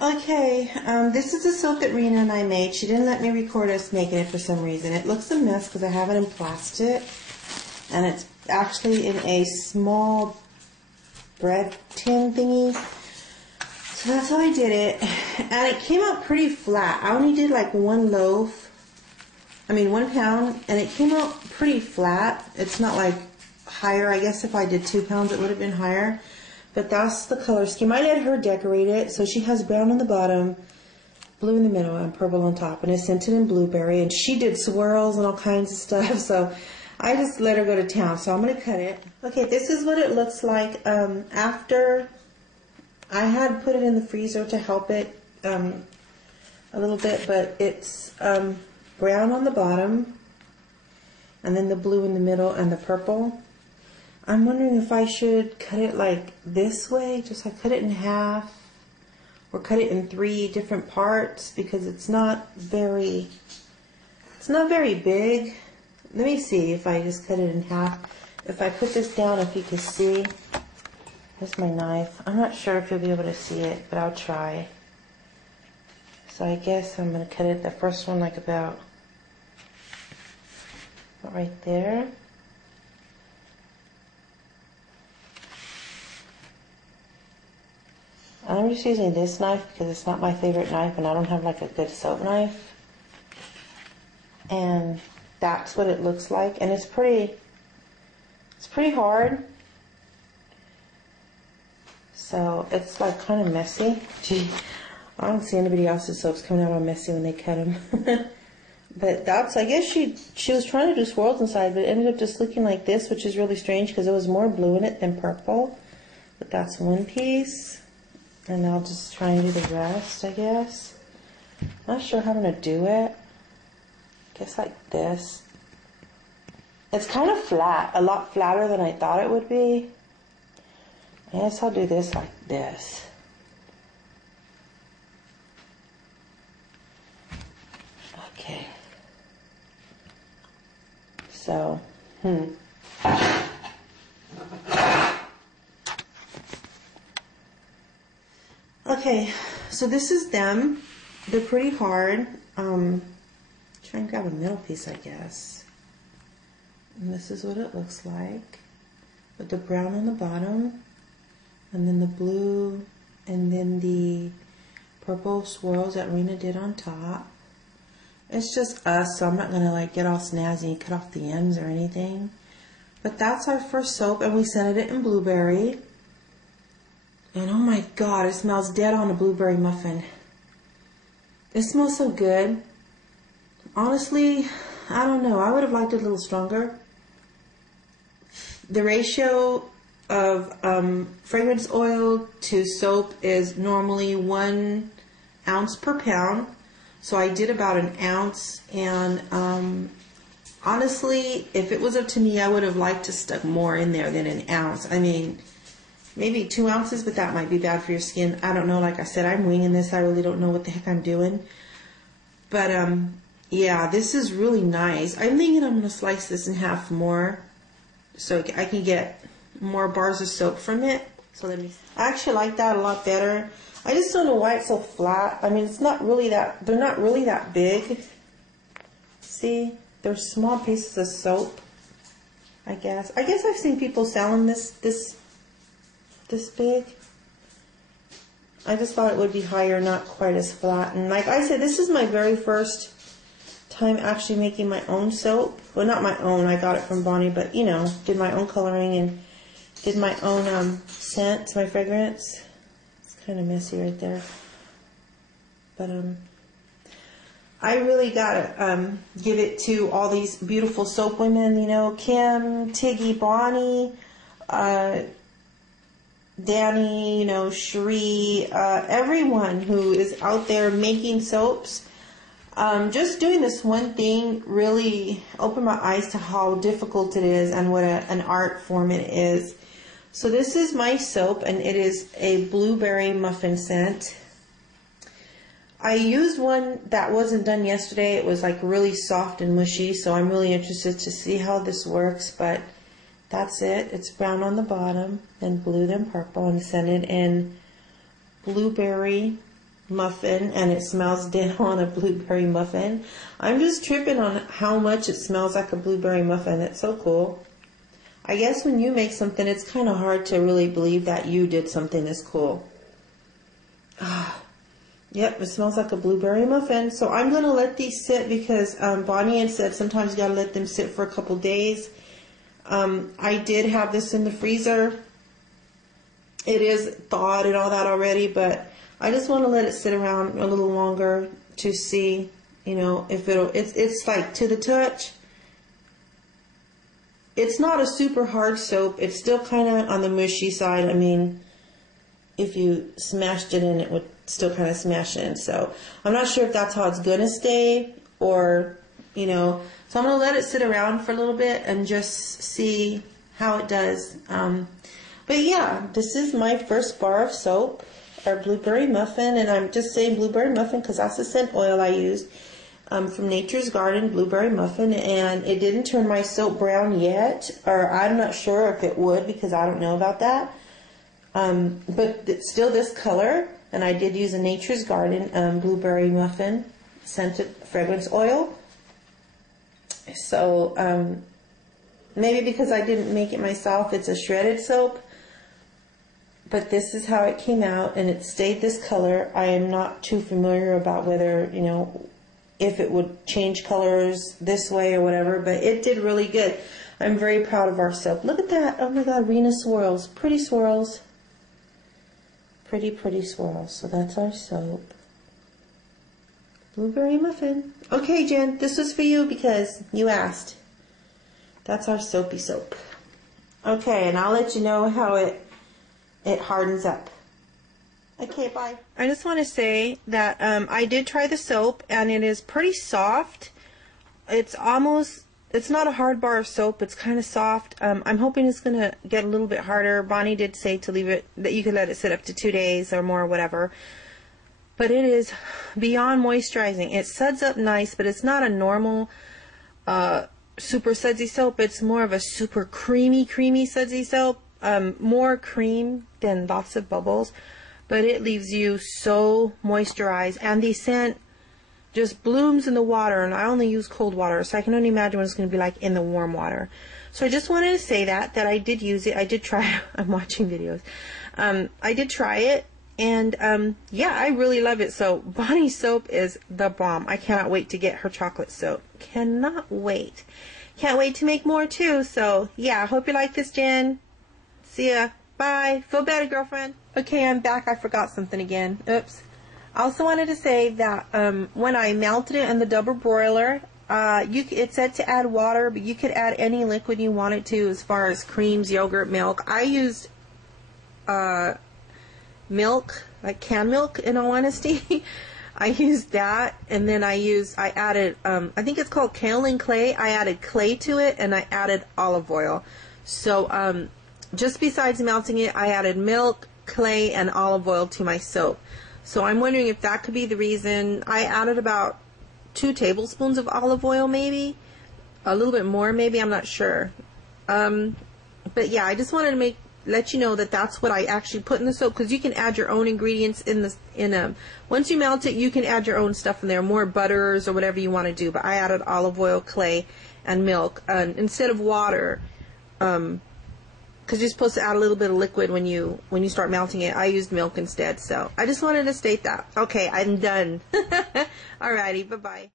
Okay, this is the soap that Rena and I made. She didn't let me record us making it for some reason. It looks a mess because I have it in plastic, and it's actually in a small bread tin thingy. So that's how I did it, and it came out pretty flat. I only did like 1 pound, and it came out pretty flat. It's not like higher. I guess if I did 2 pounds, it would have been higher. But that's the color scheme. I let her decorate it. So she has brown on the bottom, blue in the middle, and purple on top. And it's scented in blueberry. And she did swirls and all kinds of stuff. So I just let her go to town. So I'm going to cut it. Okay, this is what it looks like after I had put it in the freezer to help it a little bit. But it's brown on the bottom, and then the blue in the middle, and the purple. I'm wondering if I should cut it like this way, just like cut it in half, or cut it in 3 different parts, because it's not very big. Let me see if I just cut it in half. If I put this down, if you can see, here's my knife. I'm not sure if you'll be able to see it, but I'll try. So I guess I'm going to cut it, the first one, like about right there. I'm just using this knife because it's not my favorite knife, and I don't have like a good soap knife. And that's what it looks like, and it's pretty hard. So it's like kind of messy. Gee, I don't see anybody else's soaps coming out all messy when they cut them. But that's, I guess she was trying to do swirls inside, but it ended up just looking like this, which is really strange because there was more blue in it than purple. But that's one piece. And I'll just try and do the rest, I guess. Not sure how I'm going to do it. I guess like this. It's kind of flat, a lot flatter than I thought it would be. I guess I'll do this like this. Okay. So, Okay, so this is them. They're pretty hard. Try and grab a middle piece, I guess. And this is what it looks like, with the brown on the bottom, and then the blue, and then the purple swirls that Rena did on top. It's just us, so I'm not gonna like get all snazzy and cut off the ends or anything. But that's our first soap, and we scented it in blueberry. And oh my God, it smells dead on a blueberry muffin. It smells so good. Honestly, I don't know. I would have liked it a little stronger. The ratio of fragrance oil to soap is normally 1 ounce per pound. So I did about 1 ounce. And honestly, if it was up to me, I would have liked to stuck more in there than 1 ounce. I mean, maybe 2 ounces, but that might be bad for your skin. I don't know. Like I said, I'm winging this. I really don't know what the heck I'm doing. But, yeah, this is really nice. I'm thinking I'm going to slice this in half more so I can get more bars of soap from it. So let me see. I actually like that a lot better. I just don't know why it's so flat. I mean, it's not really that, they're not really that big. See? They're small pieces of soap, I guess. I guess I've seen people selling this big. I just thought it would be higher, not quite as flat. And like I said, this is my very first time actually making my own soap. Well, not my own, I got it from Bonnie, but you know, did my own coloring and did my own scent, my fragrance. It's kind of messy right there. But I really gotta give it to all these beautiful soap women, you know, Kim, Tiggy, Bonnie, Danny, you know, Cherie, everyone who is out there making soaps. Just doing this one thing really opened my eyes to how difficult it is and what an art form it is. So this is my soap, and it is a blueberry muffin scent. I used one that wasn't done yesterday. It was like really soft and mushy, so I'm really interested to see how this works, but that's it. It's brown on the bottom, then blue, then purple, and scented in blueberry muffin and it smells ditto on a blueberry muffin. I'm just tripping on how much it smells like a blueberry muffin. It's so cool. I guess when you make something, it's kind of hard to really believe that you did something this cool. Yep, it smells like a blueberry muffin. So I'm going to let these sit because Bonnie had said sometimes you got to let them sit for a couple days. I did have this in the freezer. It is thawed and all that already, but I just want to let it sit around a little longer to see, you know, if it's like to the touch. It's not a super hard soap. It's still kind of on the mushy side. I mean, if you smashed it in, it would still kind of smash in. So I'm not sure if that's how it's going to stay or, you know. So I'm going to let it sit around for a little bit and just see how it does. But yeah, this is my first bar of soap, or blueberry muffin. And I'm just saying blueberry muffin because that's the scent oil I used. From Nature's Garden blueberry muffin, and it didn't turn my soap brown yet, or I'm not sure if it would because I don't know about that. But it's still this color, and I did use a Nature's Garden blueberry muffin scented fragrance oil. So maybe because I didn't make it myself, it's a shredded soap. But this is how it came out, and it stayed this color. I am not too familiar about whether, you know, if it would change colors this way or whatever, but it did really good. I'm very proud of our soap. Look at that. Oh my God, Rena swirls. Pretty swirls. Pretty, pretty swirls. So that's our soap. Blueberry muffin. Okay, Jen, this was for you because you asked. That's our soapy soap. Okay, and I'll let you know how it hardens up. Okay, bye. I just want to say that I did try the soap, and it is pretty soft. It's not a hard bar of soap. It's kind of soft. I'm hoping it's going to get a little bit harder. Bonnie did say to leave it, that you could let it sit up to 2 days or more, whatever. But it is beyond moisturizing. It suds up nice, but it's not a normal super sudsy soap. It's more of a super creamy sudsy soap. More cream than lots of bubbles. But it leaves you so moisturized, and the scent just blooms in the water, and I only use cold water, so I can only imagine what it's going to be like in the warm water. So I just wanted to say that I did use it. I did try. I'm watching videos. I did try it, and yeah, I really love it. So Bonnie's soap is the bomb. I cannot wait to get her chocolate soap. Cannot wait. Can't wait to make more too. So yeah, I hope you like this, Jen. See ya. Bye. Feel better, girlfriend. Okay, I'm back. I forgot something again. Oops. I also wanted to say that when I melted it in the double broiler, it said to add water, but you could add any liquid you wanted to as far as creams, yogurt, milk. I used milk, like canned milk, in all honesty. I used that, and then I added, I think it's called kaolin clay. I added clay to it, and I added olive oil. So, just besides melting it, I added milk, clay, and olive oil to my soap. So I'm wondering if that could be the reason. I added about 2 tablespoons of olive oil, maybe. A little bit more, maybe. I'm not sure. But yeah, I just wanted to let you know that that's what I actually put in the soap, because you can add your own ingredients once you melt it, you can add your own stuff in there, more butters or whatever you want to do. But I added olive oil, clay, and milk instead of water. Because you're supposed to add a little bit of liquid when you start melting it. I used milk instead. So I just wanted to state that. Okay, I'm done. Alrighty, bye-bye.